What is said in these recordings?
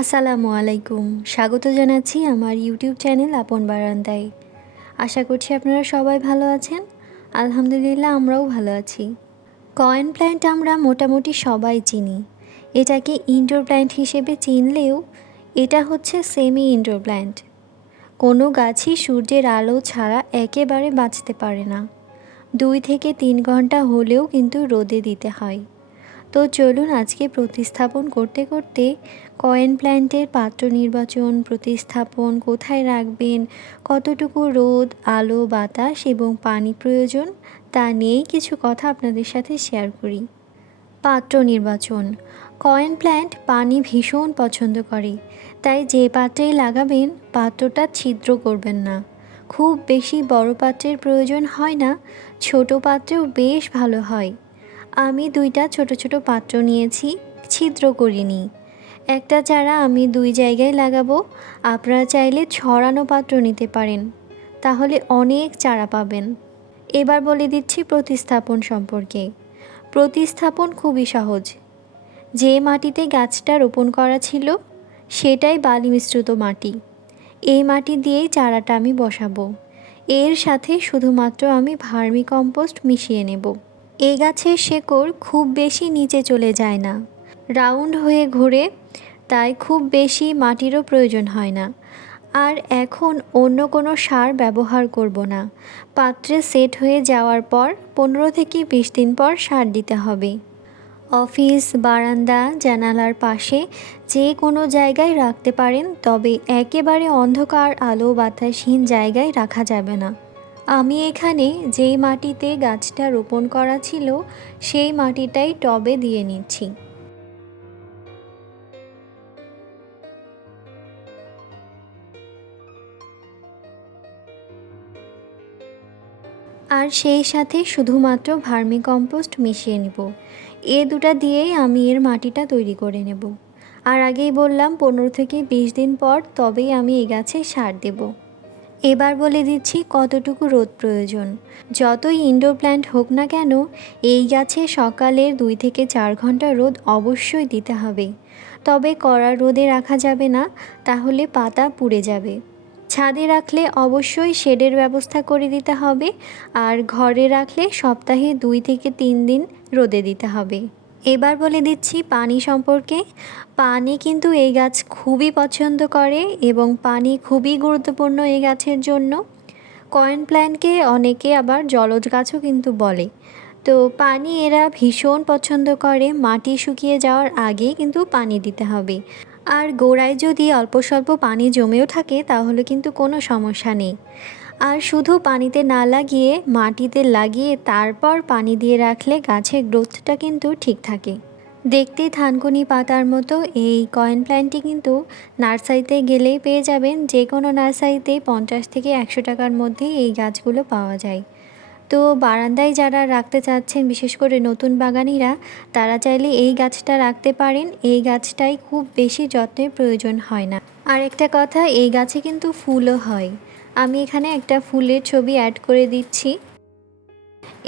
আসসালামু আলাইকুম। স্বাগত জানাচ্ছি আমার ইউটিউব চ্যানেল আপন বারান্দায়। আশা করছি আপনারা সবাই ভালো আছেন। আলহামদুলিল্লাহ আমরাও ভালো আছি। কয়েন প্ল্যান্ট আমরা মোটামুটি সবাই চিনি। এটাকে ইনডোর প্ল্যান্ট হিসেবে চিনলেও এটা হচ্ছে সেমি ইনডোর প্ল্যান্ট। কোনো গাছই সূর্যের আলো ছাড়া একেবারে বাঁচতে পারে না। দুই থেকে তিন ঘণ্টা হলেও কিন্তু রোদে দিতে হয়। তো চলুন আজকে প্রতিস্থাপন করতে করতে কয়েন প্ল্যান্টের পাত্র নির্বাচন, প্রতিস্থাপন কোথায় রাখবেন, কতটুকু রোদ, আলো, বাতাস এবং পানি প্রয়োজন তা নিয়েই কিছু কথা আপনাদের সাথে শেয়ার করি। পাত্র নির্বাচন। কয়েন প্ল্যান্ট পানি ভীষণ পছন্দ করে, তাই যে পাত্রেই লাগাবেন পাত্রটা ছিদ্র করবেন না। খুব বেশি বড় পাত্রের প্রয়োজন হয় না, ছোট পাত্রেও বেশ ভালো হয়। আমি দুইটা ছোট ছোট পাত্র নিয়েছি, ছিদ্র করিনি। একটা চারা আমি দুই জায়গায় লাগাবো, আপনারা চাইলে ছড়ানো পাত্র নিতে পারেন, তাহলে অনেক চারা পাবেন। এবার বলে দিচ্ছি প্রতিস্থাপন সম্পর্কে। প্রতিস্থাপন খুবই সহজ। যে মাটিতে গাছটা রোপণ করা ছিল, সেটাই বালি মিশ্রিত মাটি। এই মাটি দিয়েই চারাটা আমি বসাবো। এর সাথে শুধুমাত্র আমি ভার্মি কম্পোস্ট মিশিয়ে নেব। এ গাছের শেকড় খুব বেশি নিচে চলে যায় না। রাউন্ড হয়ে ঘুরে, তাই খুব বেশি মাটিরও প্রয়োজন হয় না। আর এখন অন্য কোনো সার ব্যবহার করব না। পাত্রে সেট হয়ে যাওয়ার পর পনেরো থেকে বিশ দিন পর সার দিতে হবে। অফিস, বারান্দা, জানালার পাশে যে কোনো জায়গায় রাখতে পারেন, তবে একেবারে অন্ধকার আলো বাতাসহীন জায়গায় রাখা যাবে না। আমি এখানে যেই মাটিতে গাছটা রোপণ করা ছিল, সেই মাটিটাই টবে দিয়ে নিচ্ছি। আর সেই সাথে শুধুমাত্র ভার্মি কম্পোস্ট মিশিয়ে নেব। এ দুটা দিয়েই আমি এর মাটিটা তৈরি করে নেব। আর আগেই বললাম, পনেরো থেকে বিশ দিন পর তবেই আমি এই গাছে সার দেবো। এবার বলে দিচ্ছি কতটুকু রোদ প্রয়োজন। যতই ইনডোর প্ল্যান্ট হোক না কেন, এই গাছে সকালের দুই থেকে চার ঘণ্টা রোদ অবশ্যই দিতে হবে। তবে কড়া রোদে রাখা যাবে না, তাহলে পাতা পুড়ে যাবে। ছাদে রাখলে অবশ্যই শেডের ব্যবস্থা করে দিতে হবে, আর ঘরে রাখলে সপ্তাহে দুই থেকে তিন দিন রোদে দিতে হবে। এবার বলে দিচ্ছি পানি সম্পর্কে। পানি কিন্তু এই গাছ খুবই পছন্দ করে এবং পানি খুবই গুরুত্বপূর্ণ এই গাছের জন্য। কয়েন প্ল্যান্টকে অনেকে আবার জলজ গাছও কিন্তু বলে। তো পানি এরা ভীষণ পছন্দ করে, মাটি শুকিয়ে যাওয়ার আগে কিন্তু পানি দিতে হবে। আর গোড়ায় যদি অল্প স্বল্প পানি জমেও থাকে তাহলে কিন্তু কোনো সমস্যা নেই। আর শুধু পানিতে না লাগিয়ে, মাটিতে লাগিয়ে তারপর পানি দিয়ে রাখলে গাছের গ্রোথটা কিন্তু ঠিক থাকে। দেখতে থানকুনি পাতার মতো এই কয়েন প্ল্যান্টটি কিন্তু নার্সারিতে গেলেই পেয়ে যাবেন যে কোনো নার্সারিতে পঞ্চাশ থেকে একশো টাকার মধ্যে এই গাছগুলো পাওয়া যায়। তো বারান্দায় যারা রাখতে চাচ্ছেন, বিশেষ করে নতুন বাগানিরা, তারা চাইলে এই গাছটা রাখতে পারেন। এই গাছটাই খুব বেশি যত্নের প্রয়োজন হয় না। আর একটা কথা, এই গাছে কিন্তু ফুলও হয়। আমি এখানে একটা ফুলের ছবি অ্যাড করে দিচ্ছি।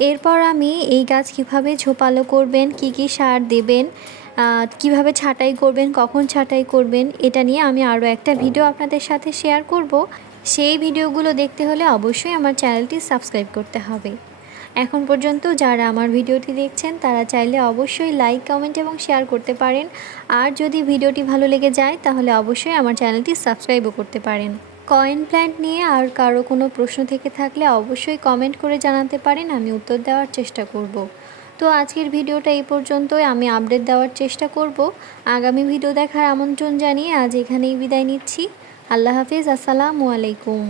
এরপর আমি এই গাছ কীভাবে ঝোপালো করবেন, কি কি সার দেবেন কীভাবে ছাঁটাই করবেন, কখন ছাঁটাই করবেন, এটা নিয়ে আমি আরও একটা ভিডিও আপনাদের সাথে শেয়ার করব। সেই ভিডিওগুলো দেখতে হলে অবশ্যই আমার চ্যানেলটি সাবস্ক্রাইব করতে হবে। এখন পর্যন্ত যারা আমার ভিডিওটি দেখছেন, তারা চাইলে অবশ্যই লাইক কমেন্ট এবং শেয়ার করতে পারেন। আর যদি ভিডিওটি ভালো লেগে যায়, তাহলে অবশ্যই আমার চ্যানেলটি সাবস্ক্রাইবও করতে পারেন। কয়েন প্ল্যান্ট নিয়ে আর কারও কোনো প্রশ্ন থেকে থাকলে অবশ্যই কমেন্ট করে জানাতে পারেন, আমি উত্তর দেওয়ার চেষ্টা করব। তো আজকের ভিডিওটা এই পর্যন্তই, আমি আপডেট দেওয়ার চেষ্টা করব। আগামী ভিডিও দেখার আমন্ত্রণ জানিয়ে আজ এখানেই বিদায় নিচ্ছি। আল্লাহ হাফিজ, আসসালামু আলাইকুম।